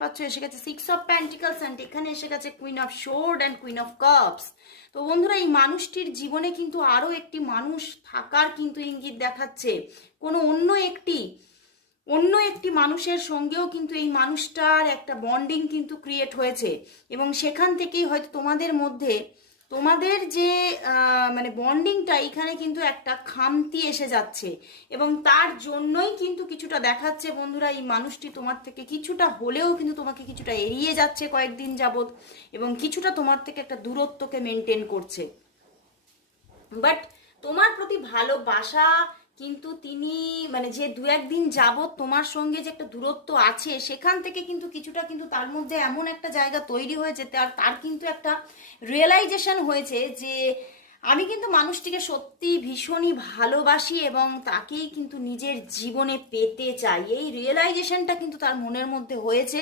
পাচ্ছ, এসে গেছে 6 অফ পেন্টিকলস অ্যান্ড এখানে এসে গেছে queen of শোর্ড and queen of cups. তো বন্ধুরা, এই মানুষটির জীবনে কিন্তু আরও একটি মানুষ থাকার কিন্তু ইঙ্গিত দেখাচ্ছে। কোনো অন্য একটি মানুষের সঙ্গেও কিন্তু এই মানুষটার একটা বন্ডিং কিন্তু ক্রিয়েট হয়েছে, এবং সেখান থেকেই হয়তো তোমাদের মধ্যে তোমাদের যে মানে বন্ডিংটা, এখানে কিন্তু একটা খামতি এসে যাচ্ছে, এবং তার জন্যই কিন্তু কিছুটা দেখাচ্ছে বন্ধুরা এই মানুষটি তোমার থেকে কিছুটা হলেও কিন্তু তোমাকে কিছুটা এড়িয়ে যাচ্ছে কয়েকদিন যাবত, এবং কিছুটা তোমার থেকে একটা দূরত্বকে মেনটেন করছে। বাট তোমার প্রতি ভালোবাসা কিন্তু তিনি, মানে যে দু একদিন যাবত তোমার সঙ্গে যে একটা দূরত্ব আছে, সেখান থেকে কিন্তু কিছুটা কিন্তু তার মধ্যে এমন একটা জায়গা তৈরি হয়েছে, তার কিন্তু একটা রিয়েলাইজেশন হয়েছে যে আমি কিন্তু মানুষটিকে সত্যি ভীষণই ভালোবাসি এবং তাকেই কিন্তু নিজের জীবনে পেতে চাই। এই রিয়েলাইজেশনটা কিন্তু তার মনের মধ্যে হয়েছে,